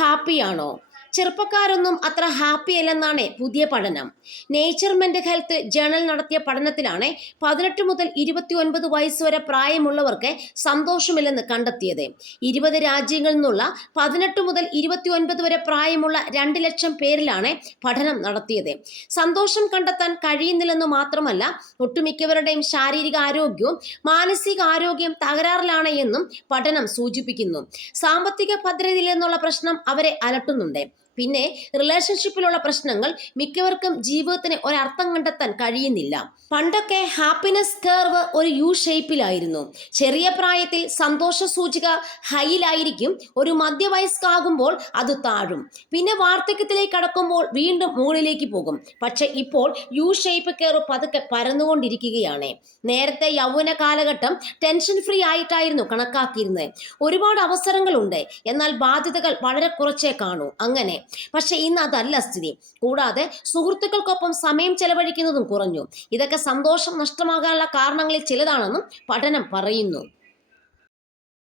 ഹാപ്പിയാണോ? ചെറുപ്പക്കാരൊന്നും അത്ര ഹാപ്പി അല്ലെന്നാണ് പുതിയ പഠനം. നേച്ചർ മെന്റൽ ഹെൽത്ത് ജേണൽ നടത്തിയ പഠനത്തിലാണ് പതിനെട്ട് മുതൽ ഇരുപത്തി ഒൻപത് വയസ്സ് വരെ പ്രായമുള്ളവർക്ക് സന്തോഷമില്ലെന്ന് കണ്ടെത്തിയത്. ഇരുപത് രാജ്യങ്ങളിൽ നിന്നുള്ള പതിനെട്ട് മുതൽ ഇരുപത്തി ഒൻപത് വരെ പ്രായമുള്ള രണ്ട് ലക്ഷം പേരിലാണ് പഠനം നടത്തിയത്. സന്തോഷം കണ്ടെത്താൻ കഴിയുന്നില്ലെന്ന് മാത്രമല്ല ഒട്ടുമിക്കവരുടെയും ശാരീരിക ആരോഗ്യവും മാനസിക ആരോഗ്യം തകരാറിലാണ് എന്നും പഠനം സൂചിപ്പിക്കുന്നു. സാമ്പത്തിക ഭദ്രതയിൽ നിന്നുള്ള പ്രശ്നം അവരെ അലട്ടുന്നുണ്ട്. പിന്നെ റിലേഷൻഷിപ്പിലുള്ള പ്രശ്നങ്ങൾ മിക്കവർക്കും ജീവിതത്തിന് ഒരർത്ഥം കണ്ടെത്താൻ കഴിയുന്നില്ല. പണ്ടൊക്കെ ഹാപ്പിനെസ് കർവ് ഒരു യു ഷേപ്പിലായിരുന്നു ചെറിയ പ്രായത്തിൽ സന്തോഷ സൂചിക ഹൈയിലായിരിക്കും. ഒരു മധ്യവയസ്കാകുമ്പോൾ അത് താഴും. പിന്നെ വാർദ്ധക്യത്തിലേക്ക് കടക്കുമ്പോൾ വീണ്ടും മുകളിലേക്ക് പോകും. പക്ഷെ ഇപ്പോൾ യു ഷേപ്പ് കർവ് പതുക്കെ പരന്നുകൊണ്ടിരിക്കുകയാണ്. നേരത്തെ യൗവന കാലഘട്ടം ടെൻഷൻ ഫ്രീ ആയിട്ടായിരുന്നു കണക്കാക്കിയിരുന്നത്. ഒരുപാട് അവസരങ്ങളുണ്ട്. എന്നാൽ ബാധ്യതകൾ വളരെ കുറച്ചേ കാണൂ. അങ്ങനെ പക്ഷെ ഇന്ന് അതല്ല സ്ഥിതി. കൂടാതെ സുഹൃത്തുക്കൾക്കൊപ്പം സമയം ചെലവഴിക്കുന്നതും കുറഞ്ഞു. ഇതൊക്കെ സന്തോഷം നഷ്ടമാകാനുള്ള കാരണങ്ങളിൽ ചിലതാണെന്നും പഠനം പറയുന്നു.